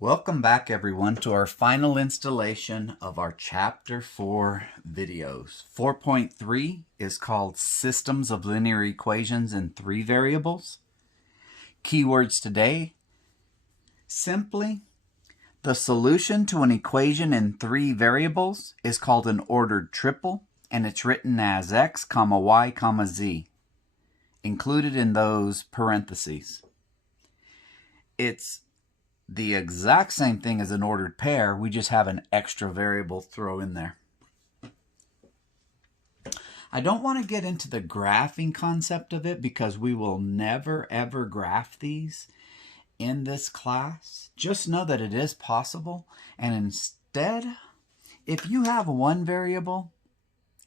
Welcome back everyone to our final installation of our Chapter 4 videos. 4.3 is called Systems of Linear Equations in 3 Variables. Keywords today: simply, the solution to an equation in 3 variables is called an ordered triple, and it's written as x, y, z, included in those parentheses. It's the exact same thing as an ordered pair, we just have an extra variable throw in there. I don't want to get into the graphing concept of it because we will never ever graph these in this class. Just know that it is possible, and instead, if you have one variable,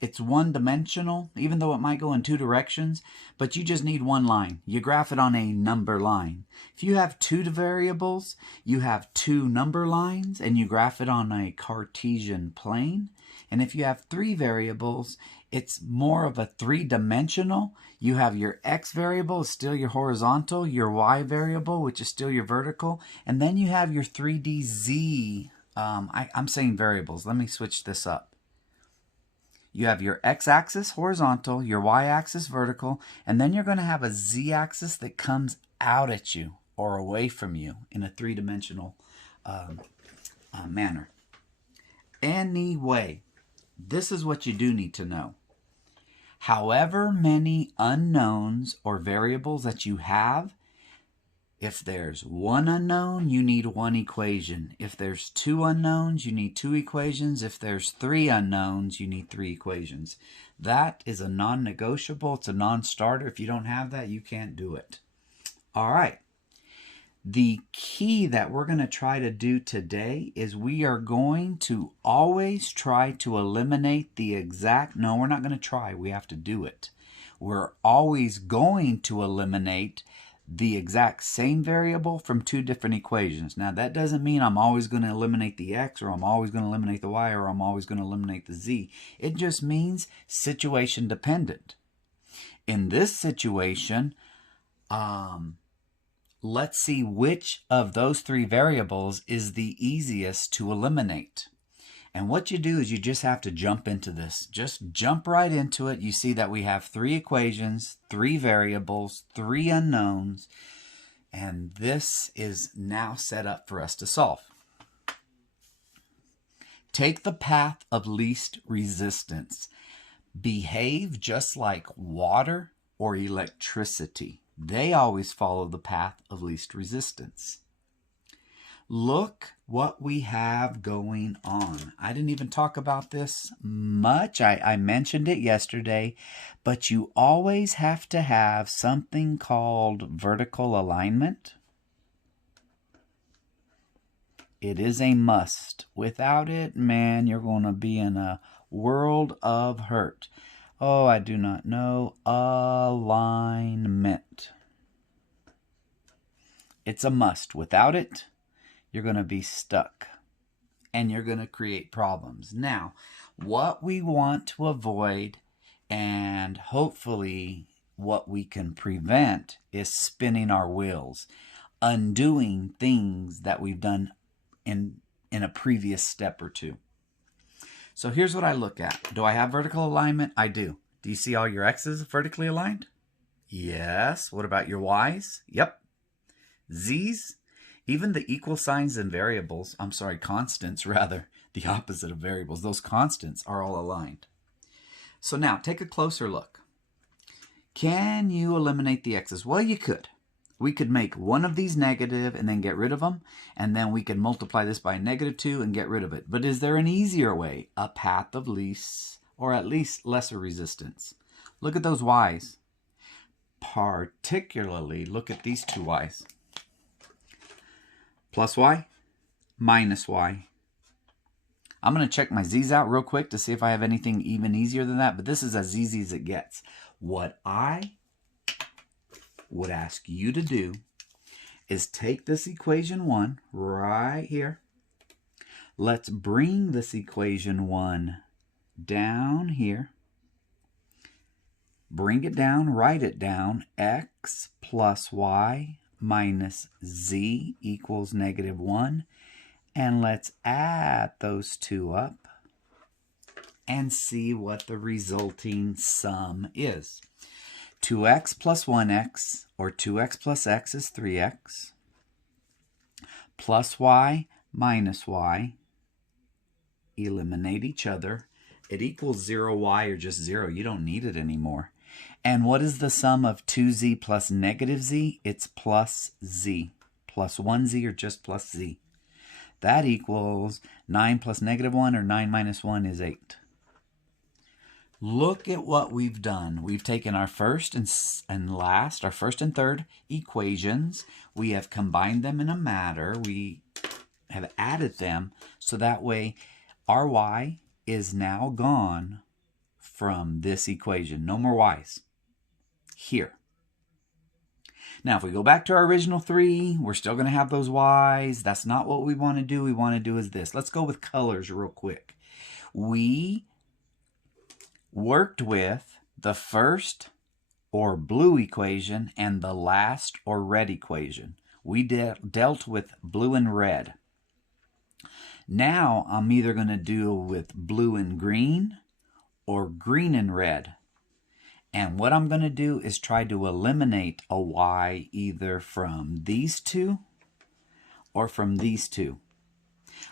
it's one-dimensional, even though it might go in 2 directions, but you just need one line. You graph it on a number line. If you have 2 variables, you have 2 number lines, and you graph it on a Cartesian plane. And if you have 3 variables, it's more of a 3-dimensional. You have your x variable is still your horizontal, your y variable, which is still your vertical, and then you have your 3D z. I'm saying variables. Let me switch this up. You have your x-axis horizontal, your y-axis vertical, and then you're going to have a z-axis that comes out at you or away from you in a 3-dimensional manner. Anyway, this is what you do need to know. However many unknowns or variables that you have, if there's 1 unknown, you need 1 equation. If there's 2 unknowns, you need 2 equations. If there's 3 unknowns, you need 3 equations. That is a non-negotiable. It's a non-starter. If you don't have that, you can't do it. All right. The key that we're going to try to do today is we are going to always try to eliminate the exact... No, we're not going to try. We have to do it. We're always going to eliminate the exact same variable from 2 different equations. Now, that doesn't mean I'm always going to eliminate the x, or I'm always going to eliminate the y, or I'm always going to eliminate the z. It just means situation dependent. In this situation, let's see which of those 3 variables is the easiest to eliminate. And what you do is you just have to jump into this. Just jump right into it. You see that we have 3 equations, 3 variables, 3 unknowns, and this is now set up for us to solve. Take the path of least resistance. Behave just like water or electricity. They always follow the path of least resistance. Look what we have going on. I didn't even talk about this much. I mentioned it yesterday, but you always have to have something called vertical alignment. It is a must. Without it, man, you're going to be in a world of hurt. Oh, I do not know. Alignment. It's a must. Without it, you're going to be stuck and you're going to create problems. Now, what we want to avoid, and hopefully what we can prevent, is spinning our wheels, undoing things that we've done in a previous step or 2. So here's what I look at. Do I have vertical alignment? I do. Do you see all your x's vertically aligned? Yes. What about your y's? Yep. Z's? Even the equal signs and variables, constants rather, the opposite of variables, those constants are all aligned. So now, take a closer look. Can you eliminate the x's? Well, you could. We could make one of these negative and then get rid of them, and then we could multiply this by -2 and get rid of it. But is there an easier way? A path of least, or at least lesser resistance. Look at those y's. Particularly, look at these 2 y's. Plus y, minus y. I'm going to check my z's out real quick to see if I have anything even easier than that, but this is as easy as it gets. What I would ask you to do is take this equation 1 right here. Let's bring this equation 1 down here. Bring it down, write it down. X plus y minus z equals negative 1. And let's add those two up and see what the resulting sum is. 2x plus 1x, or 2x plus x is 3x, plus y minus y, eliminate each other. It equals 0y, or just 0. You don't need it anymore. And what is the sum of 2z plus negative z? It's plus z. Plus 1z, or just plus z. That equals 9 plus negative 1, or 9 minus 1 is 8. Look at what we've done. We've taken our first and last, our first and third equations. We have combined them in a matter. We have added them, so that way our y is now gone from this equation. No more y's here. Now, if we go back to our original 3, we're still going to have those y's. That's not what we want to do. We want to do is this. Let's go with colors real quick. We worked with the first, or blue, equation and the last, or red, equation. We dealt with blue and red. Now I'm either going to deal with blue and green or green and red. And what I'm going to do is try to eliminate a y either from these two or from these two.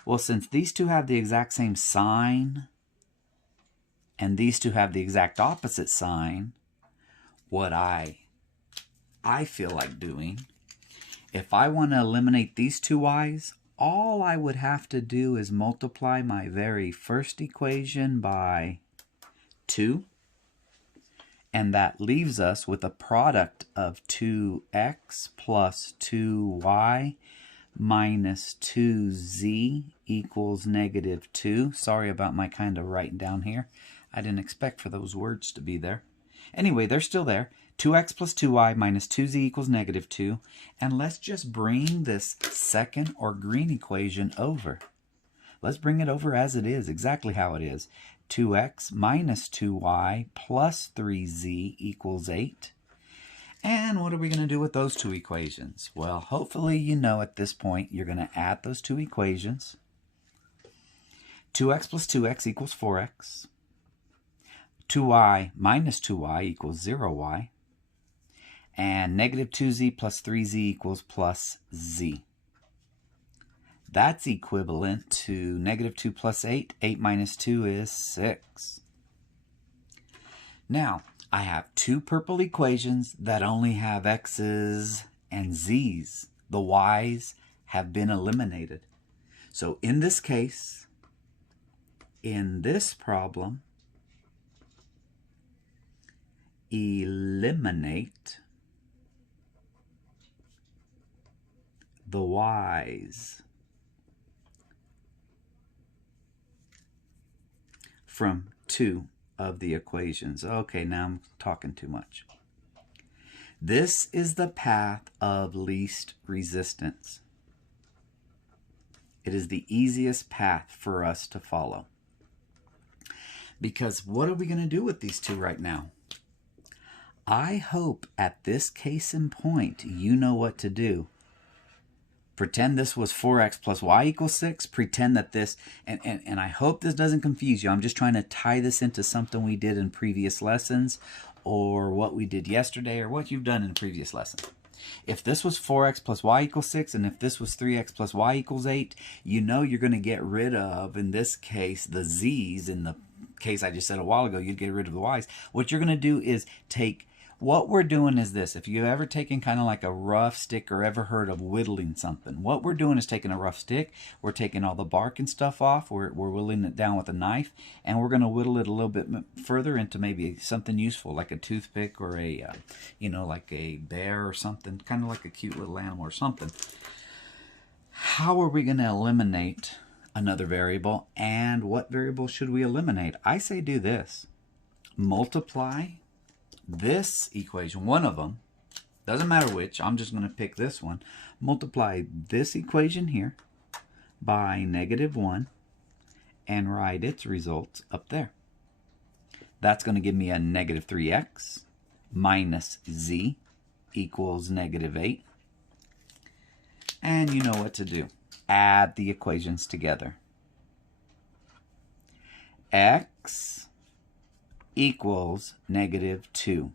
Well, since these two have the exact same sign and these two have the exact opposite sign, what I feel like doing, if I want to eliminate these two y's, all I would have to do is multiply my very first equation by 2. And that leaves us with a product of 2x plus 2y minus 2z equals negative 2. Sorry about my kind of writing down here. I didn't expect for those words to be there. Anyway, they're still there. 2x plus 2y minus 2z equals negative 2. And let's just bring this second, or green, equation over. Let's bring it over as it is, exactly how it is. 2x minus 2y plus 3z equals 8. And what are we going to do with those two equations? Well, hopefully you know at this point you're going to add those two equations. 2x plus 2x equals 4x. 2y minus 2y equals 0y. And negative 2z plus 3z equals plus z. That's equivalent to negative 2 plus 8. 8 minus 2 is 6. Now, I have two purple equations that only have x's and z's. The y's have been eliminated. So in this case, in this problem, eliminate the y's from two of the equations. Okay, now I'm talking too much. This is the path of least resistance. It is the easiest path for us to follow. Because what are we going to do with these two right now? I hope at this case in point you know what to do. Pretend this was 4x plus y equals 6. Pretend that this, and I hope this doesn't confuse you. I'm just trying to tie this into something we did in previous lessons, or what we did yesterday, or what you've done in a previous lesson. If this was 4x plus y equals 6, and if this was 3x plus y equals 8, you know you're going to get rid of, in this case, the z's. In the case I just said a while ago, you'd get rid of the y's. What you're going to do is take, what we're doing is this. If you've ever taken kind of like a rough stick, or ever heard of whittling something, what we're doing is taking a rough stick, we're taking all the bark and stuff off, we're whittling it down with a knife, and we're going to whittle it a little bit further into maybe something useful, like a toothpick, or a, like a bear or something, kind of like a cute little animal or something. How are we going to eliminate another variable, and what variable should we eliminate? I say do this. Multiply this equation, one of them, doesn't matter which, I'm just going to pick this one. Multiply this equation here by negative 1 and write its results up there. That's going to give me a negative 3x minus z equals negative 8. And you know what to do. Add the equations together. X equals -2.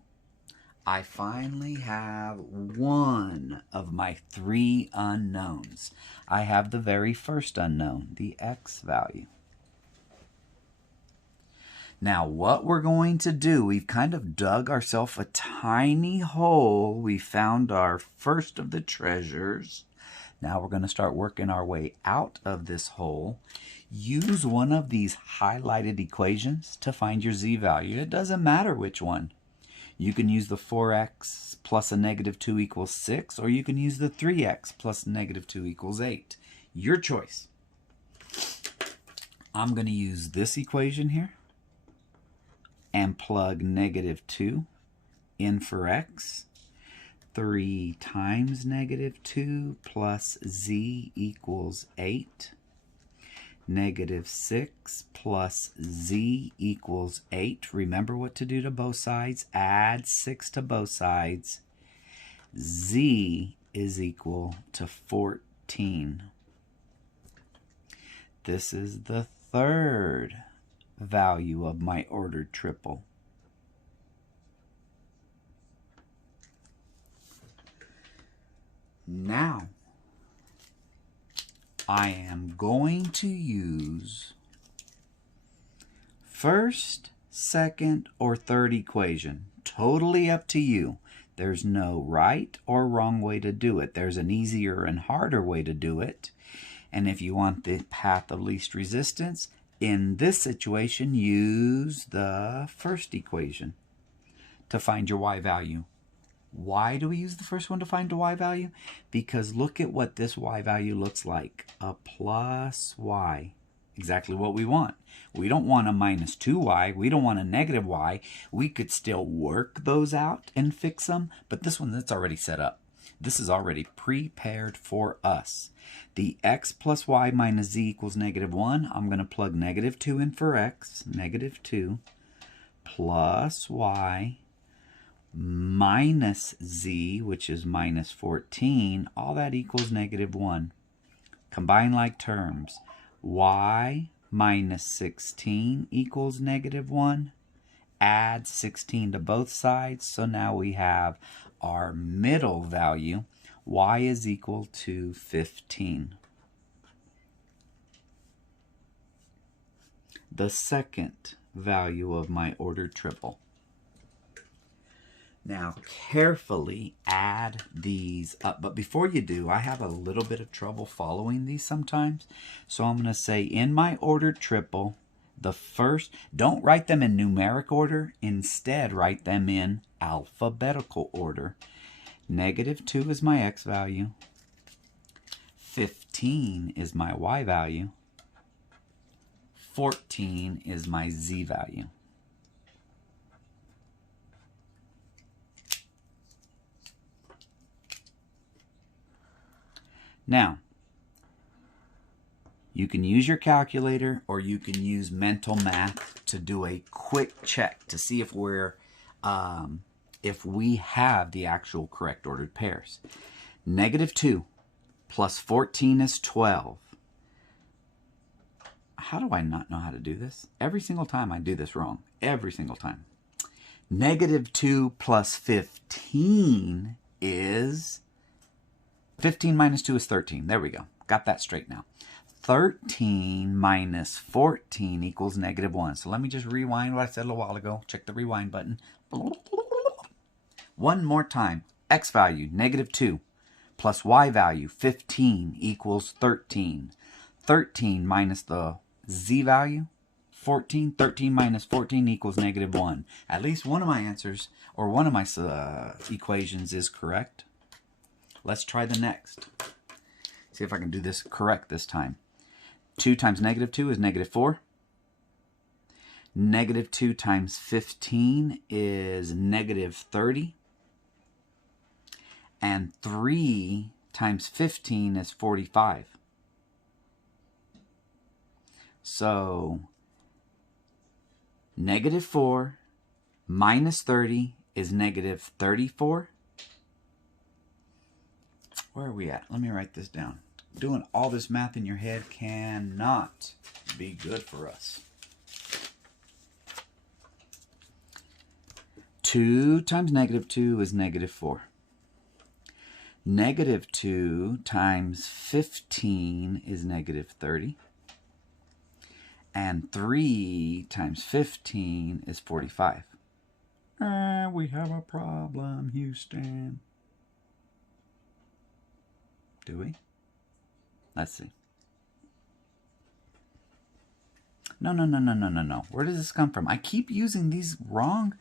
I finally have one of my 3 unknowns. I have the very first unknown, the x value. Now what we're going to do, we've kind of dug ourselves a tiny hole. We found our first of the treasures. Now we're going to start working our way out of this hole. Use one of these highlighted equations to find your z value. It doesn't matter which one. You can use the 4x plus a -2 equals 6, or you can use the 3x plus -2 equals 8. Your choice. I'm going to use this equation here and plug -2 in for x. 3 times -2 plus z equals 8. -6 plus z equals 8. Remember what to do to both sides. Add 6 to both sides. Z is equal to 14. This is the third value of my ordered triple. Now, I am going to use first, second, or third equation. Totally up to you. There's no right or wrong way to do it. There's an easier and harder way to do it. And if you want the path of least resistance, in this situation, use the first equation to find your y value. Why do we use the first one to find the y value? Because look at what this y value looks like. A plus y. Exactly what we want. We don't want a -2y. We don't want a -y. We could still work those out and fix them, but this one, that's already set up. This is already prepared for us. The x plus y minus z equals -1. I'm going to plug -2 in for x. -2 plus y minus z, which is -14, all that equals -1. Combine like terms. Y minus 16 equals -1. Add 16 to both sides, so now we have our middle value. Y is equal to 15. The second value of my ordered triple. Now carefully add these up. But before you do, I have a little bit of trouble following these sometimes. So I'm going to say in my ordered triple, the first, don't write them in numeric order. Instead, write them in alphabetical order. -2 is my x value. 15 is my y value. 14 is my z value. Now, you can use your calculator or you can use mental math to do a quick check to see if we have the actual correct ordered pairs. -2 plus 14 is 12. How do I not know how to do this? Every single time I do this wrong. Every single time. -2 plus 15 is... 15 minus 2 is 13. There we go. Got that straight now. 13 minus 14 equals -1. So let me just rewind what I said a little while ago. Check the rewind button. One more time. X value, -2, plus Y value, 15, equals 13. 13 minus the Z value, 14. 13 minus 14 equals -1. At least one of my answers, or one of my equations is correct. Let's try the next. See if I can do this correct this time. 2 times -2 is -4. -2 times 15 is -30. And 3 times 15 is 45. So, -4 minus 30 is -34. Where are we at? Let me write this down. Doing all this math in your head cannot be good for us. 2 times negative 2 is negative 4. Negative 2 times 15 is negative 30. And 3 times 15 is 45. We have a problem, Houston. Do we? Let's see. No. Where does this come from? I keep using these wrong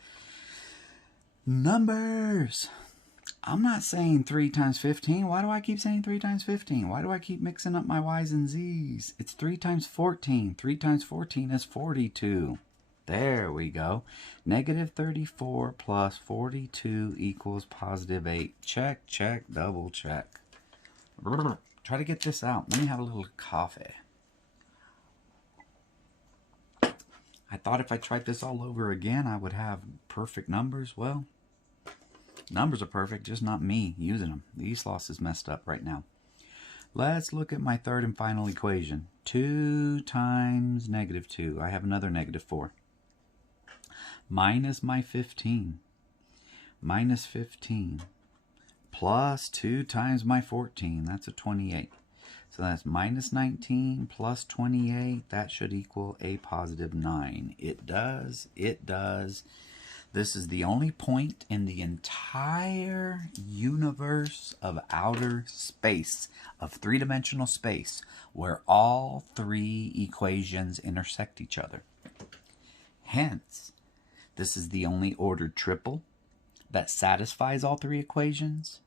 numbers. I'm not saying 3 times 15. Why do I keep saying 3 times 15? Why do I keep mixing up my y's and z's? It's 3 times 14. 3 times 14 is 42. There we go. Negative 34 plus 42 equals positive 8. Check, check, double check. Try to get this out. Let me have a little coffee. I thought if I tried this all over again, I would have perfect numbers. Well, numbers are perfect, just not me using them. The East loss is messed up right now. Let's look at my third and final equation. 2 times negative 2. I have another negative 4. Minus my 15. Minus 15. Plus 2 times my 14. That's a 28. So that's minus 19 plus 28. That should equal a positive 9. It does. It does. This is the only point in the entire universe of outer space, of three-dimensional space, where all three equations intersect each other. Hence, this is the only ordered triple that satisfies all three equations.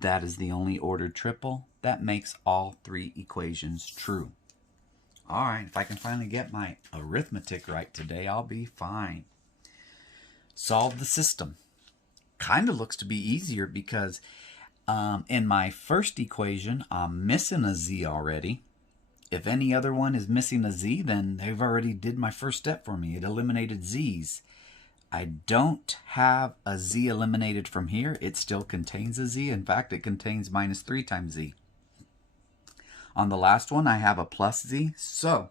That is the only ordered triple that makes all three equations true. All right, if I can finally get my arithmetic right today, I'll be fine. Solve the system. Kind of looks to be easier because in my first equation, I'm missing a z already. If any other one is missing a z, then they've already did my first step for me. It eliminated z's. I don't have a z eliminated from here. It still contains a z. In fact, it contains minus 3 times z. On the last one, I have a plus z. So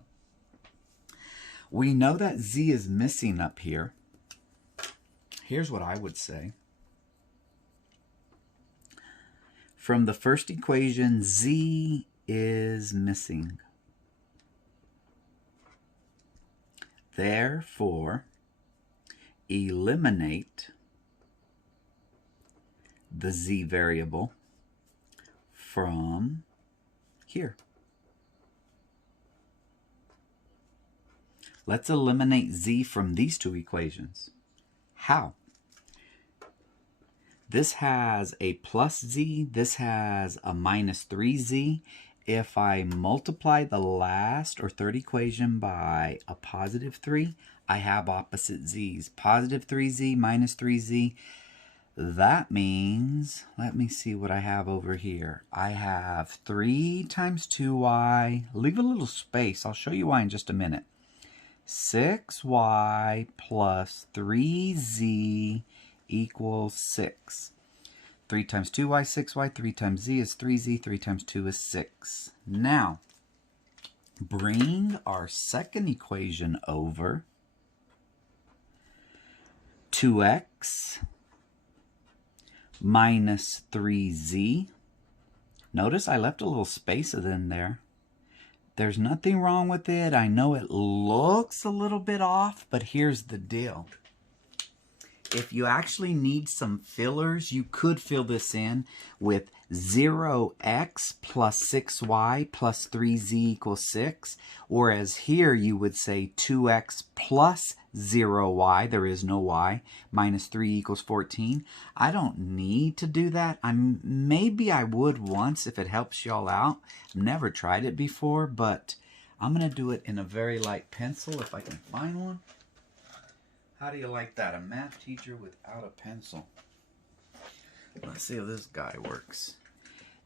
we know that z is missing up here. Here's what I would say. From the first equation, z is missing. Therefore, eliminate the z variable from here. Let's eliminate z from these two equations. How? This has a plus z, this has a minus 3z. If I multiply the last or third equation by a positive 3, I have opposite z's. Positive 3z minus 3z. That means, let me see what I have over here. I have 3 times 2y. Leave a little space. I'll show you why in just a minute. 6y plus 3z equals 6. 3 times 2y, 6y. 3 times z is 3z. 3 times 2 is 6. Now, bring our second equation over. 2x minus 3z. Notice I left a little space in there. There's nothing wrong with it. I know it looks a little bit off, but here's the deal. If you actually need some fillers, you could fill this in with 0x plus 6y plus 3z equals 6. Whereas here you would say 2x plus 0y, there is no y, minus 3 equals 14. I don't need to do that. Maybe I would once if it helps y'all out. I've never tried it before, but I'm going to do it in a very light pencil if I can find one. How do you like that? A math teacher without a pencil. Let's see if this guy works.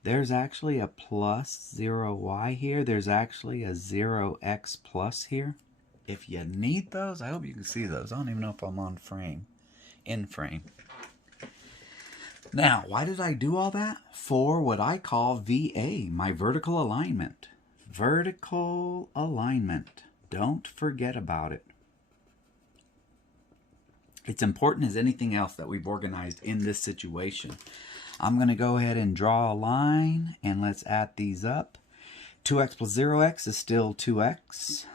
There's actually a plus 0y here. There's actually a 0x plus here. If you need those, I hope you can see those. I don't even know if I'm on frame. In frame. Now, why did I do all that? For what I call VA, my vertical alignment. Vertical alignment. Don't forget about it. It's important as anything else that we've organized in this situation. I'm going to go ahead and draw a line, and let's add these up. 2x plus 0x is still 2x.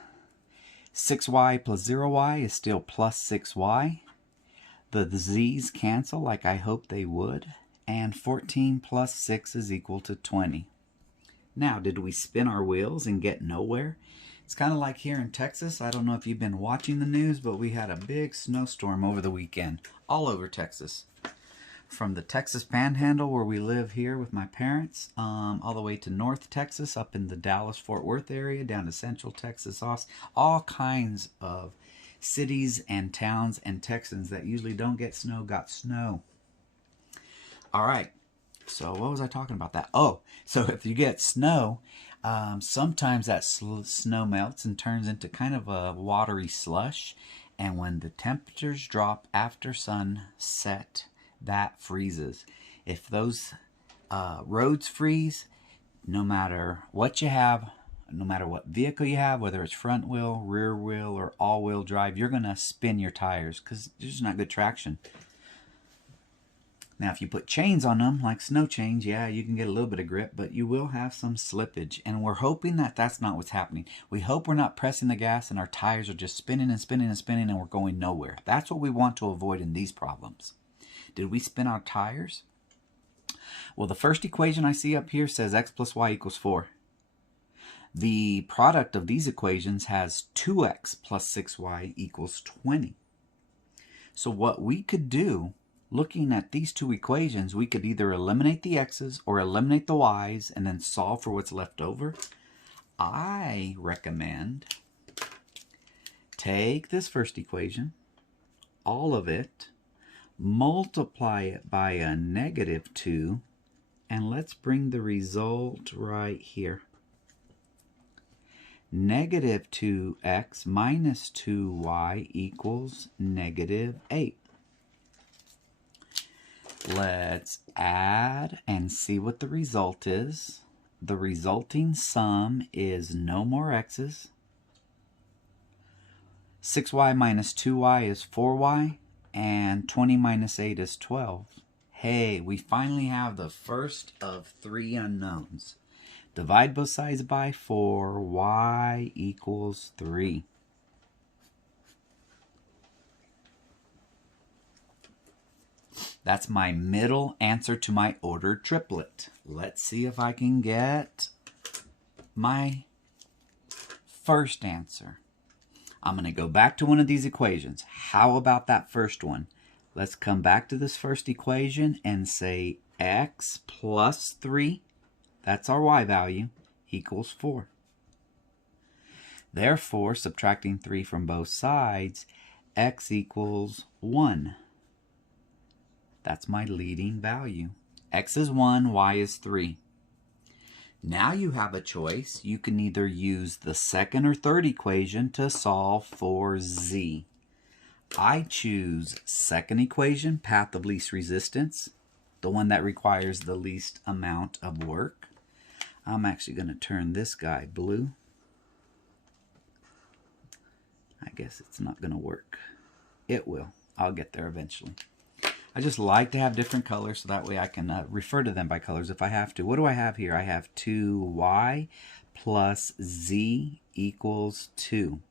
6y plus 0y is still plus 6y. The z's cancel like I hoped they would. And 14 plus 6 is equal to 20. Now, did we spin our wheels and get nowhere? It's kind of like here in Texas. I don't know if you've been watching the news, but we had a big snowstorm over the weekend all over Texas. From the Texas Panhandle, where we live here with my parents, all the way to North Texas, up in the Dallas-Fort Worth area, down to Central Texas, all kinds of cities and towns and Texans that usually don't get snow got snow. All right, so what was I talking about that? Oh, so if you get snow, sometimes that snow melts and turns into kind of a watery slush, and when the temperatures drop after sunset, that freezes. If those roads freeze, no matter what you have, no matter what vehicle you have, whether it's front wheel, rear wheel, or all-wheel drive, you're going to spin your tires because there's not good traction. Now, if you put chains on them, like snow chains, yeah, you can get a little bit of grip, but you will have some slippage. And we're hoping that that's not what's happening. We hope we're not pressing the gas and our tires are just spinning and spinning and spinning and we're going nowhere. That's what we want to avoid in these problems. Did we spin our tires? Well, the first equation I see up here says x plus y equals 4. The product of these equations has 2x plus 6y equals 20. So what we could do, looking at these two equations, we could either eliminate the x's or eliminate the y's and then solve for what's left over. I recommend take this first equation, all of it, multiply it by a -2, and let's bring the result right here. -2x minus 2y equals -8. Let's add and see what the result is. The resulting sum is no more x's. 6y minus 2y is 4y, and 20 minus 8 is 12. Hey, we finally have the first of 3 unknowns. Divide both sides by 4, y equals 3. That's my middle answer to my ordered triplet. Let's see if I can get my first answer. I'm going to go back to one of these equations. How about that first one? Let's come back to this first equation and say x plus 3, that's our y value, equals 4. Therefore, subtracting 3 from both sides, x equals 1. That's my leading value. X is 1, y is 3. Now you have a choice. You can either use the second or third equation to solve for z. I choose second equation, path of least resistance, the one that requires the least amount of work. I'm actually going to turn this guy blue. I guess it's not going to work. It will. I'll get there eventually. I just like to have different colors so that way I can refer to them by colors if I have to. What do I have here? I have 2y plus z equals 2.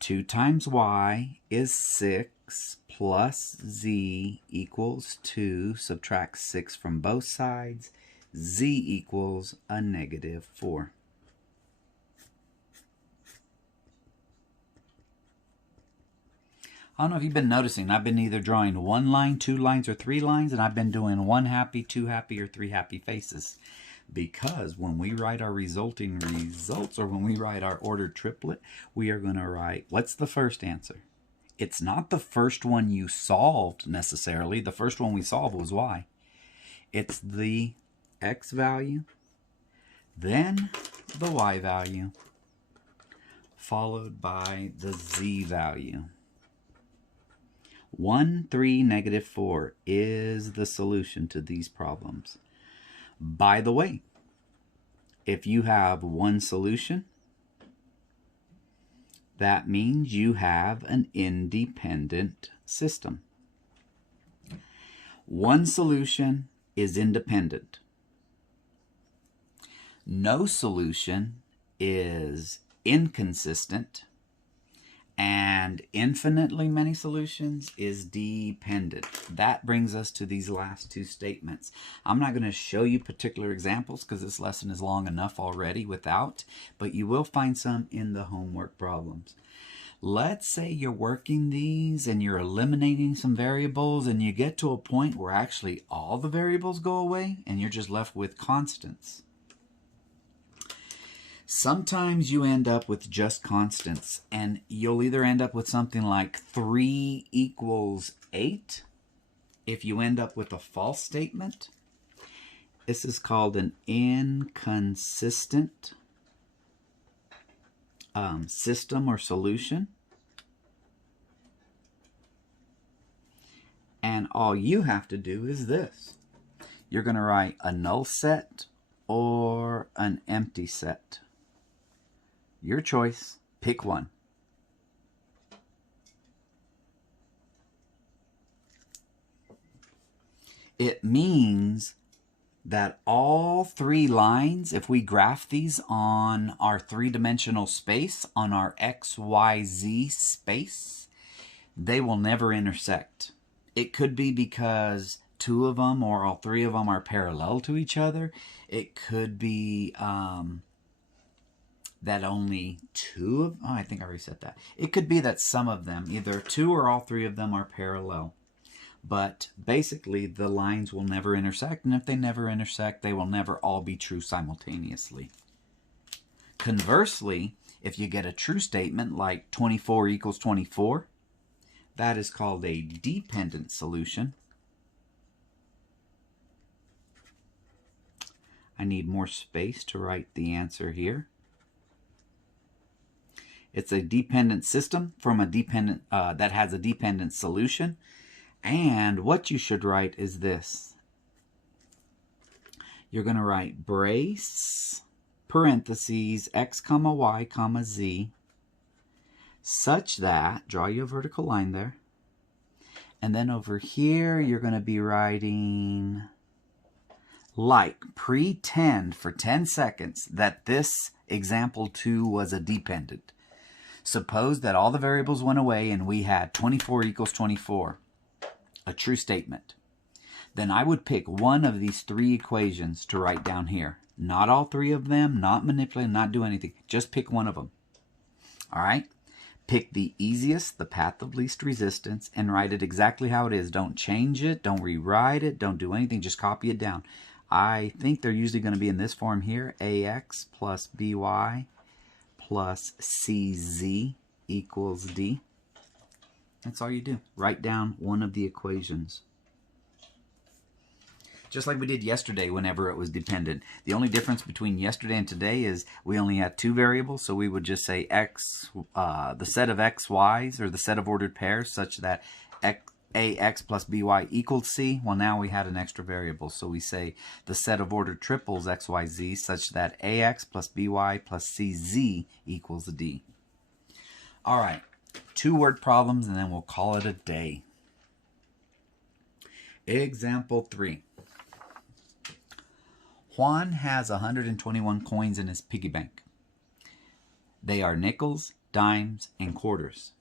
2 times y is 6 plus z equals 2. Subtract 6 from both sides. Z equals a -4. I don't know if you've been noticing, I've been either drawing 1 line, 2 lines, or 3 lines, and I've been doing 1 happy, 2 happy, or 3 happy faces. Because when we write our resulting results, or when we write our ordered triplet, we are going to write, what's the first answer? It's not the first one you solved necessarily. The first one we solved was y. It's the x value, then the y value, followed by the z value. 1, 3, negative 4 is the solution to these problems. By the way, if you have one solution, that means you have an independent system. One solution is independent. No solution is inconsistent. And infinitely many solutions is dependent. That brings us to these last two statements. I'm not going to show you particular examples because this lesson is long enough already without, but you will find some in the homework problems. Let's say you're working these and you're eliminating some variables and you get to a point where actually all the variables go away and you're just left with constants. Sometimes you end up with just constants, and you'll either end up with something like 3 equals 8 if you end up with a false statement. This is called an inconsistent system or solution. And all you have to do is this. You're going to write a null set or an empty set. Your choice. Pick one. It means that all three lines, if we graph these on our three-dimensional space, on our XYZ space, they will never intersect. It could be because two of them or all three of them are parallel to each other. It could be that only two of, I think I already said that. It could be that some of them, either two or all three of them, are parallel. But basically, the lines will never intersect, and if they never intersect, they will never all be true simultaneously. Conversely, if you get a true statement like 24 equals 24, that is called a dependent solution. I need more space to write the answer here. It's a dependent system from a dependent that has a dependent solution. And what you should write is this. You're going to write brace, parentheses, x comma y comma z, such that, draw you a vertical line there. And then over here, you're going to be writing, like, pretend for 10 seconds that this example 2 was a dependent. Suppose that all the variables went away and we had 24 equals 24, a true statement. Then I would pick one of these three equations to write down here. Not all three of them, not manipulate, not do anything. Just pick one of them. All right? Pick the easiest, the path of least resistance, and write it exactly how it is. Don't change it, don't rewrite it, don't do anything, just copy it down. I think they're usually going to be in this form here, ax plus by plus cz equals d. That's all you do. Write down one of the equations. Just like we did yesterday whenever it was dependent. The only difference between yesterday and today is we only had two variables, so we would just say x, the set of xy's, or the set of ordered pairs, such that ax plus by equals c. Well, now we had an extra variable, so we say the set of ordered triples xyz, such that ax plus by plus cz equals d. All right, 2 word problems, and then we'll call it a day. Example 3. Juan has 121 coins in his piggy bank. They are nickels, dimes, and quarters.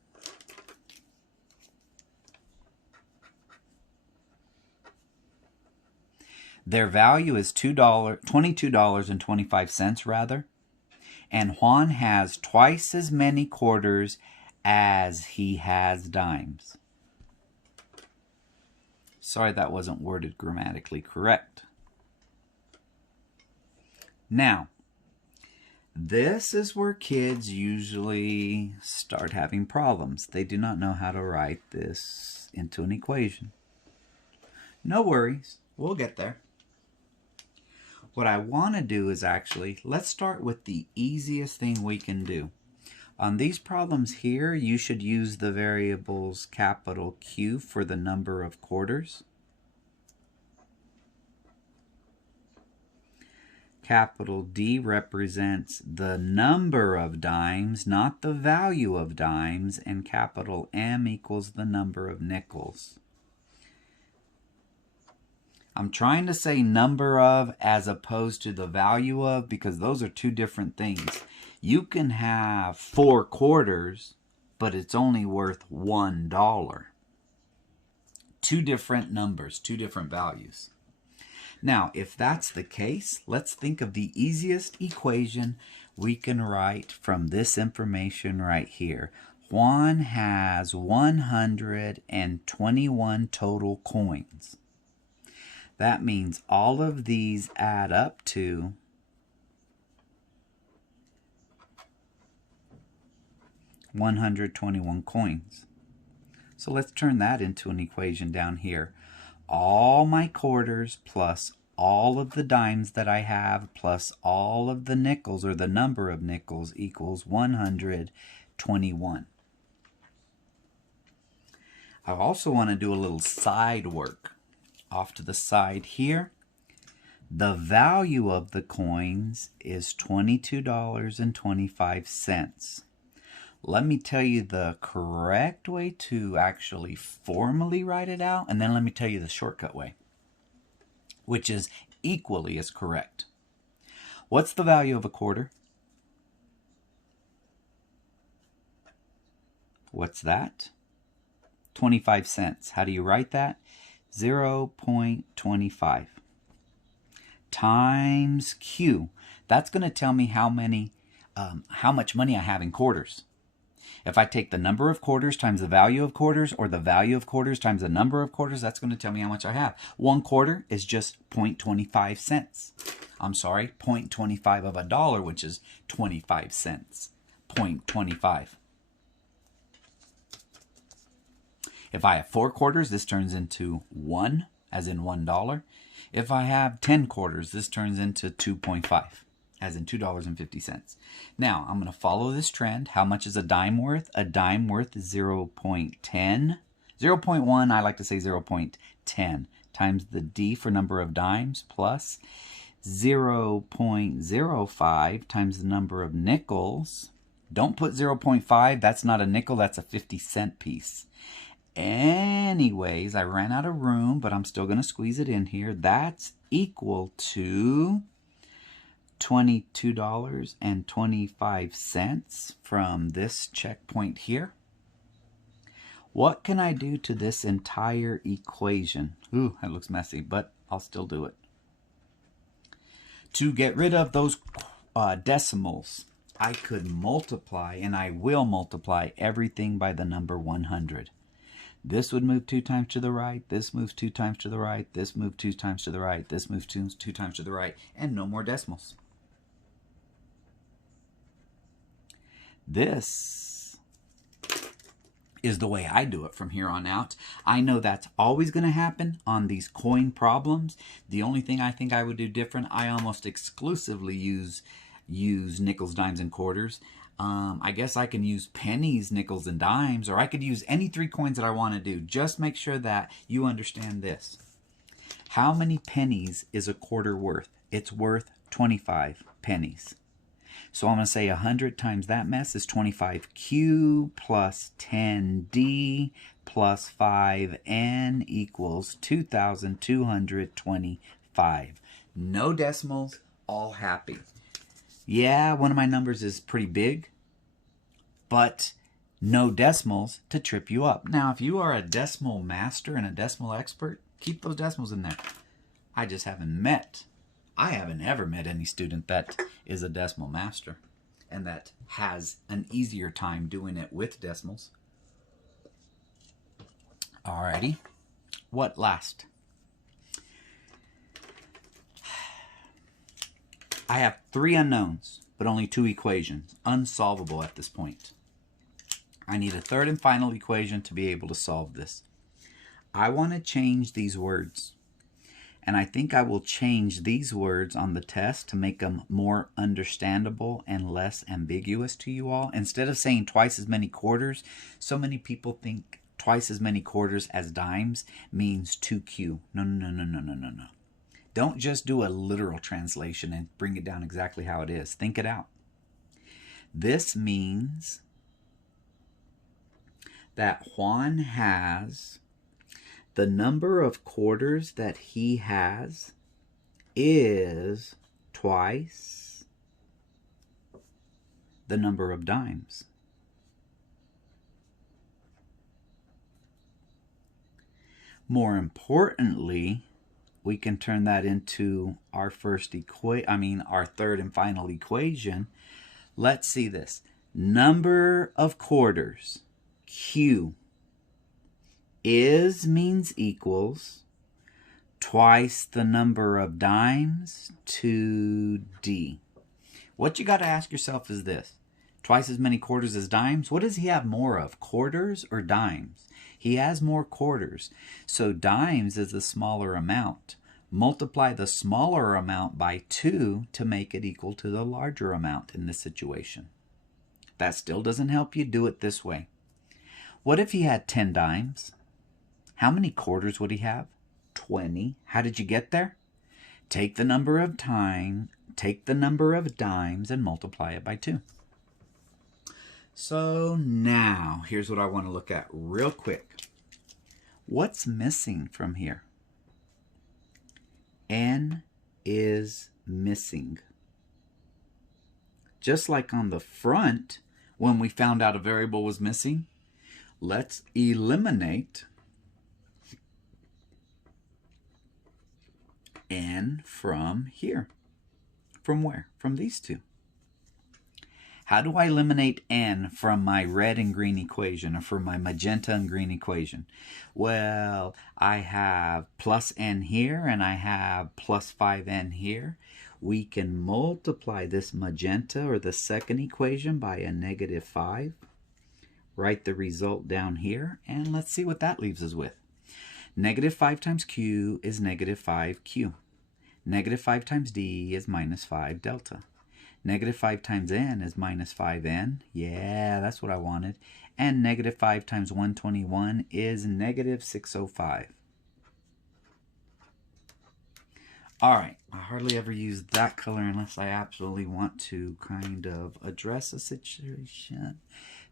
Their value is $22.25 rather, and Juan has twice as many quarters as he has dimes. Sorry, that wasn't worded grammatically correct. Now, this is where kids usually start having problems. They do not know how to write this into an equation. No worries, we'll get there. What I want to do is actually, let's start with the easiest thing we can do. On these problems here, you should use the variables capital Q for the number of quarters. Capital D represents the number of dimes, not the value of dimes, and capital M equals the number of nickels. I'm trying to say number of as opposed to the value of because those are two different things. You can have 4 quarters, but it's only worth $1. Two different numbers, two different values. Now, if that's the case, let's think of the easiest equation we can write from this information right here. Juan has 121 total coins. That means all of these add up to 121 coins. So let's turn that into an equation down here. All my quarters plus all of the dimes that I have plus all of the nickels or the number of nickels equals 121. I also want to do a little side work. Off to the side here, the value of the coins is $22.25. Let me tell you the correct way to actually formally write it out, and then let me tell you the shortcut way, which is equally as correct. What's the value of a quarter? What's that? 25 cents. How do you write that? 0.25 times Q. That's going to tell me how much money I have in quarters. If I take the number of quarters times the value of quarters, or the value of quarters times the number of quarters, that's going to tell me how much I have. 1 quarter is just 0.25 cents. I'm sorry, 0.25 of a dollar, which is 25 cents. 0.25. If I have 4 quarters, this turns into 1, as in $1. If I have 10 quarters, this turns into 2.5. as in $2.50. Now, I'm going to follow this trend. How much is a dime worth? A dime worth is 0.10. 0.1, I like to say 0.10 times the D for number of dimes plus 0.05 times the number of nickels. Don't put 0.5. That's not a nickel. That's a 50-cent piece. Anyways, I ran out of room, but I'm still going to squeeze it in here. That's equal to $22.25 from this checkpoint here. What can I do to this entire equation? Ooh, that looks messy, but I'll still do it. To get rid of those decimals, I could multiply, and I will multiply everything by the number 100. This would move 2 times to the right, this moves 2 times to the right, this moves 2 times to the right, this moves two times to the right, and no more decimals. This is the way I do it from here on out. I know that's always going to happen on these coin problems. The only thing I think I would do different, I almost exclusively use nickels, dimes, and quarters. I guess I can use pennies, nickels, and dimes, or I could use any 3 coins that I want to do. Just make sure that you understand this. How many pennies is a quarter worth? It's worth 25 pennies. So I'm going to say 100 times that mess is 25Q plus 10D plus 5N equals 2,225. No decimals, all happy. Yeah, one of my numbers is pretty big, but no decimals to trip you up. Now, if you are a decimal master and a decimal expert, keep those decimals in there. I just haven't ever met any student that is a decimal master and that has an easier time doing it with decimals. Alrighty, what last? I have 3 unknowns, but only 2 equations, unsolvable at this point. I need a third and final equation to be able to solve this. I want to change these words. And I think I will change these words on the test to make them more understandable and less ambiguous to you all. Instead of saying twice as many quarters, so many people think twice as many quarters as dimes means 2Q. No, no, no, no, no, no, no. Don't just do a literal translation and bring it down exactly how it is. Think it out. This means that Juan has the number of quarters that he has is twice the number of dimes. More importantly, we can turn that into our our third and final equation. Let's see this. Number of quarters, Q, is means equals twice the number of dimes, 2D. What you got to ask yourself is this. Twice as many quarters as dimes. What does he have more of, quarters or dimes? He has more quarters. So dimes is the smaller amount. Multiply the smaller amount by 2 to make it equal to the larger amount in this situation. That still doesn't help you. Do it this way. What if he had 10 dimes? How many quarters would he have? 20. How did you get there? Take the number of dimes and multiply it by 2. So now, here's what I want to look at real quick. What's missing from here? N is missing. Just like on the front, when we found out a variable was missing, let's eliminate N from here. From where? From these two. How do I eliminate N from my red and green equation, or from my magenta and green equation? Well, I have plus N here and I have plus 5N here. We can multiply this magenta, or the second equation, by a negative 5. Write the result down here, and let's see what that leaves us with. Negative 5 times Q is negative 5Q. Negative 5 times D is minus 5 delta. Negative 5 times N is minus 5N. Yeah, that's what I wanted. And negative 5 times 121 is negative 605. All right, I hardly ever use that color unless I absolutely want to kind of address a situation.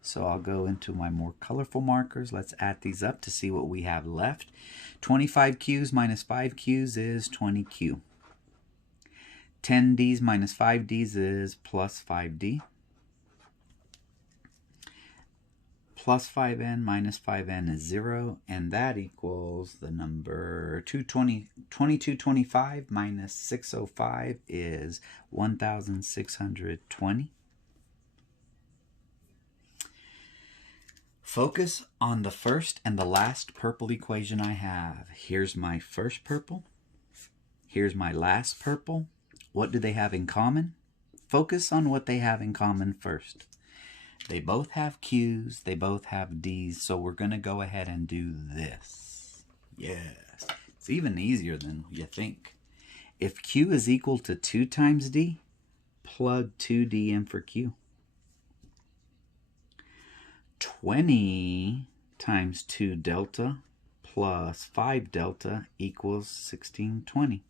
So I'll go into my more colorful markers. Let's add these up to see what we have left. 25Qs minus 5Qs is 20Q. 10Ds minus 5Ds is plus 5D. Plus 5N minus 5N is 0, and that equals the number 2225 minus 605 is 1,620. Focus on the first and the last purple equation I have. Here's my first purple. Here's my last purple. What do they have in common? Focus on what they have in common first. They both have Q's, they both have D's, so we're going to go ahead and do this. Yes, it's even easier than you think. If Q is equal to 2 times D, plug 2D in for Q. 20 times 2 delta plus 5 delta equals 1620.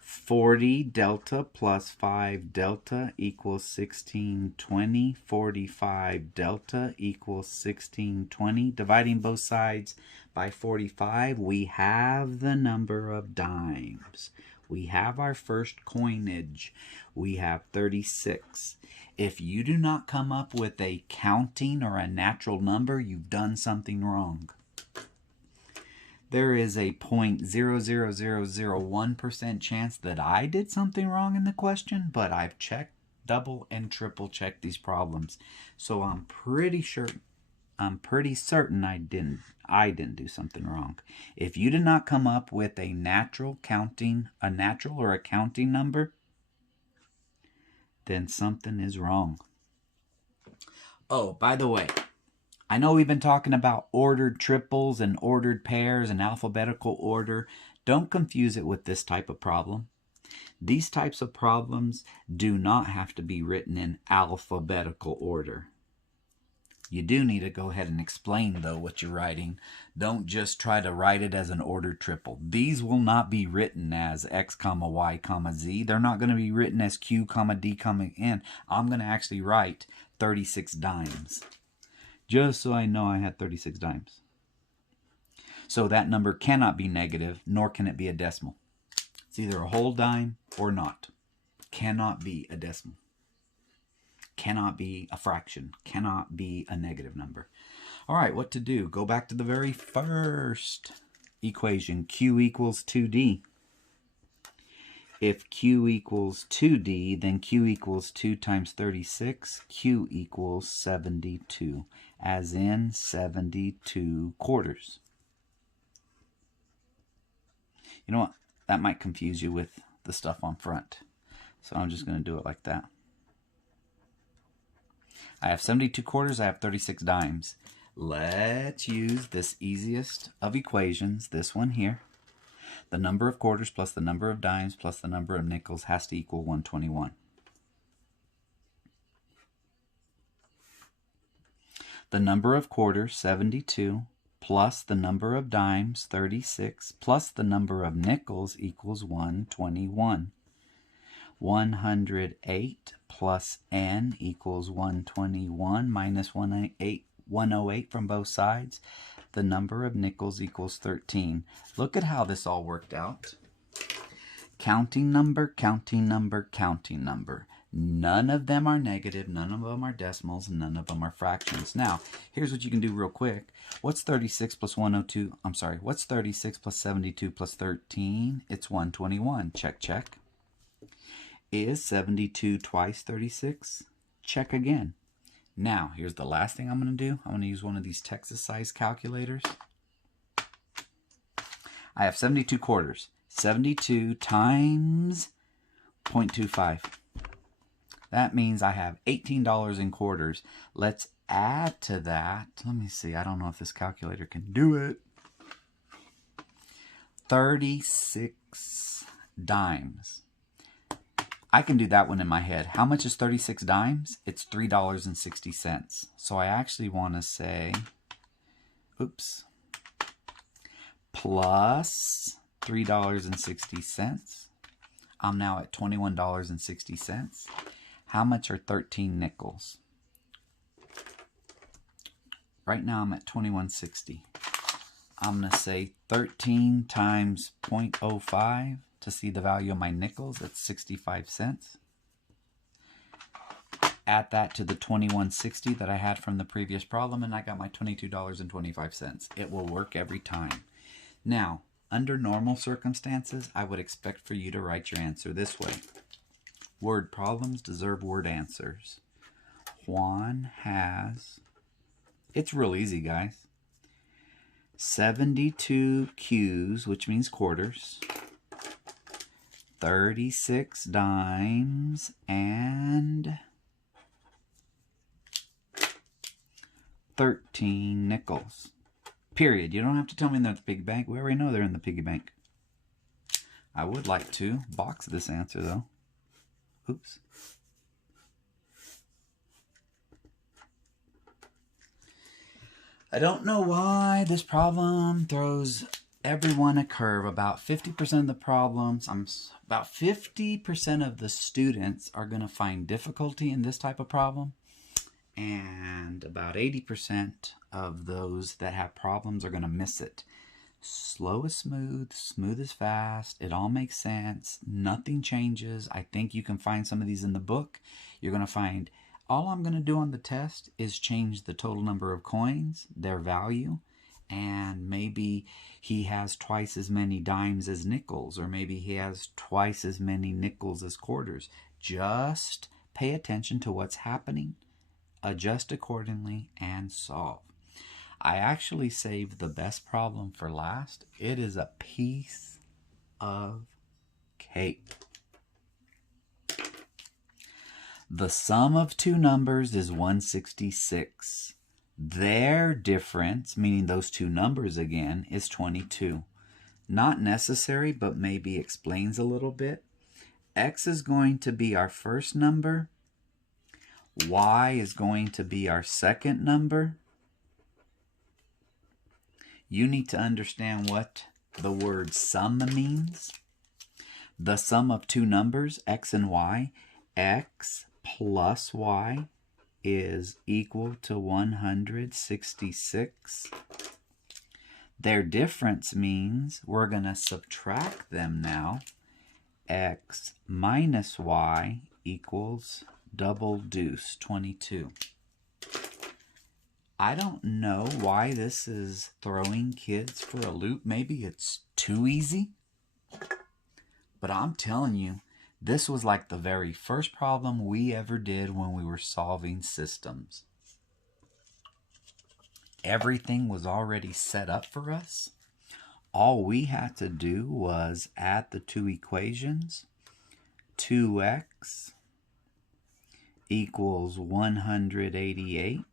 40 delta plus 5 delta equals 1620. 45 delta equals 1620. Dividing both sides by 45, we have the number of dimes. We have our first coinage. We have 36. If you do not come up with a counting or a natural number, you've done something wrong. There is a 0.00001% chance that I did something wrong in the question, but I've checked, double and triple checked these problems. So I'm pretty certain I didn't do something wrong. If you did not come up with a natural or a counting number, then something is wrong. Oh, by the way, I know we've been talking about ordered triples and ordered pairs and alphabetical order. Don't confuse it with this type of problem. These types of problems do not have to be written in alphabetical order. You do need to go ahead and explain, though, what you're writing. Don't just try to write it as an ordered triple. These will not be written as x, comma, y, comma, z. They're not going to be written as q, comma, d, comma, n. I'm going to actually write 36 dimes, just so I know I had 36 dimes. So that number cannot be negative, nor can it be a decimal. It's either a whole dime or not. Cannot be a decimal. Cannot be a fraction. Cannot be a negative number. All right, what to do? Go back to the very first equation. Q equals 2D. If Q equals 2D, then Q equals 2 times 36. Q equals 72, as in 72 quarters. You know what? That might confuse you with the stuff on front. So I'm just going to do it like that. I have 72 quarters, I have 36 dimes. Let's use this easiest of equations, this one here. The number of quarters plus the number of dimes plus the number of nickels has to equal 121. The number of quarters, 72, plus the number of dimes, 36, plus the number of nickels equals 121. 108 plus n equals 121 minus 108 from both sides. The number of nickels equals 13. Look at how this all worked out. Counting number, counting number, counting number. None of them are negative, none of them are decimals, and none of them are fractions. Now, here's what you can do real quick. What's 36 plus 102? I'm sorry, what's 36 plus 72 plus 13? It's 121. Check, check. Is 72 twice 36? Check again. Now, here's the last thing I'm going to do. I'm going to use one of these Texas size calculators. I have 72 quarters. 72 times 0.25. That means I have $18 in quarters. Let's add to that. Let me see. I don't know if this calculator can do it. 36 dimes. I can do that one in my head. How much is 36 dimes? It's $3.60. So I actually want to say, oops, plus $3.60. I'm now at $21.60. How much are 13 nickels? Right now I'm at $21.60. I'm going to say 13 times 0.05 to see the value of my nickels. That's 65 cents. Add that to the $21.60 that I had from the previous problem, and I got my $22.25. It will work every time. Now, under normal circumstances, I would expect for you to write your answer this way. Word problems deserve word answers. Juan has, it's real easy, guys, 72 Qs, which means quarters, 36 dimes, and 13 nickels. Period. You don't have to tell me they're at the piggy bank. We already know they're in the piggy bank. I would like to box this answer, though. Oops. I don't know why this problem throws everyone a curve. About 50% of the problems, about 50% of the students are going to find difficulty in this type of problem. And about 80% of those that have problems are going to miss it. Slow is smooth, smooth is fast. It all makes sense. Nothing changes. I think you can find some of these in the book. You're going to find all I'm going to do on the test is change the total number of coins, their value, and maybe he has twice as many dimes as nickels, or maybe he has twice as many nickels as quarters. Just pay attention to what's happening, adjust accordingly, and solve. I actually saved the best problem for last. It is a piece of cake. The sum of two numbers is 166. Their difference, meaning those two numbers again, is 22. Not necessary, but maybe explains a little bit. X is going to be our first number. Y is going to be our second number. You need to understand what the word sum means. The sum of two numbers, x and y, x plus y is equal to 166. Their difference means we're going to subtract them now. X minus y equals double deuce, 22. I don't know why this is throwing kids for a loop. Maybe it's too easy. But I'm telling you, this was like the very first problem we ever did when we were solving systems. Everything was already set up for us. All we had to do was add the two equations. 2x equals 188.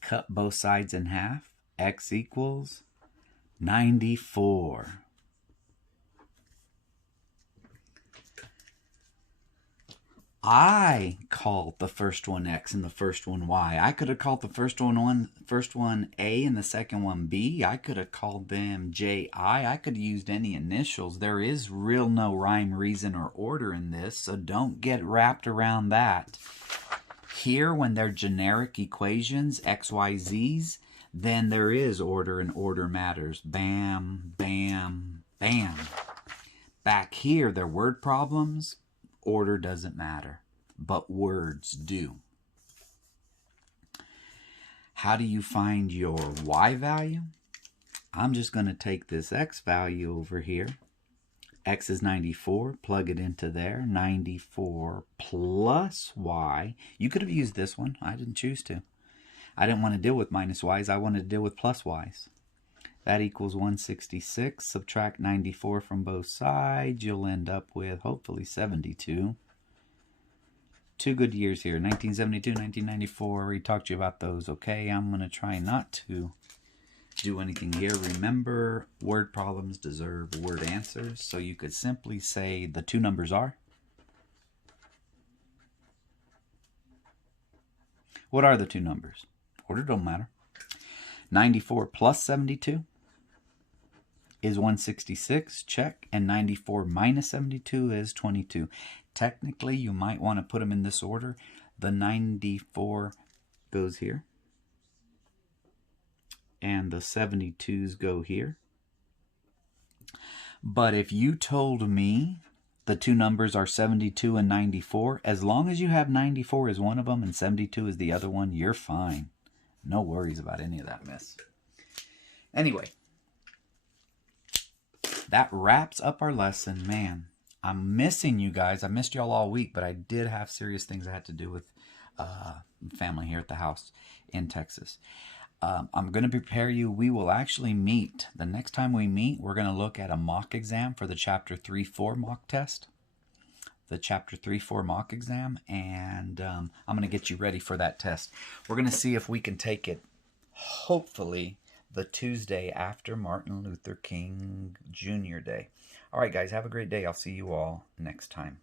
Cut both sides in half. X equals 94. I called the first one X and the first one Y. I could have called the first one A and the second one B. I could have called them JI. I could have used any initials. There is real no rhyme, reason, or order in this, so don't get wrapped around that. Here, when they're generic equations, X, Y, Z's, then there is order, and order matters. Bam, bam, bam. Back here, they're word problems. Order doesn't matter, but words do. How do you find your Y value? I'm just going to take this X value over here. X is 94. Plug it into there. 94 plus Y. You could have used this one. I didn't choose to. I didn't want to deal with minus Y's. I wanted to deal with plus Y's. That equals 166. Subtract 94 from both sides. You'll end up with, hopefully, 72. Two good years here. 1972, 1994. We talked to you about those, okay? I'm going to try not to do anything here. Remember, word problems deserve word answers. So you could simply say the two numbers are. What are the two numbers? Order don't matter. 94 plus 72 is 166, check, and 94 minus 72 is 22. Technically, you might want to put them in this order. The 94 goes here, and the 72s go here. But if you told me the two numbers are 72 and 94, as long as you have 94 as one of them and 72 is the other one, you're fine. No worries about any of that mess. Anyway, that wraps up our lesson. Man, I'm missing you guys. I missed y'all all week, but I did have serious things I had to do with family here at the house in Texas. I'm going to prepare you. We will actually meet. The next time we meet, we're going to look at a mock exam for the Chapter 3-4 mock test. The Chapter 3-4 mock exam, and I'm going to get you ready for that test. We're going to see if we can take it, hopefully, the Tuesday after Martin Luther King Jr. Day. All right, guys, have a great day. I'll see you all next time.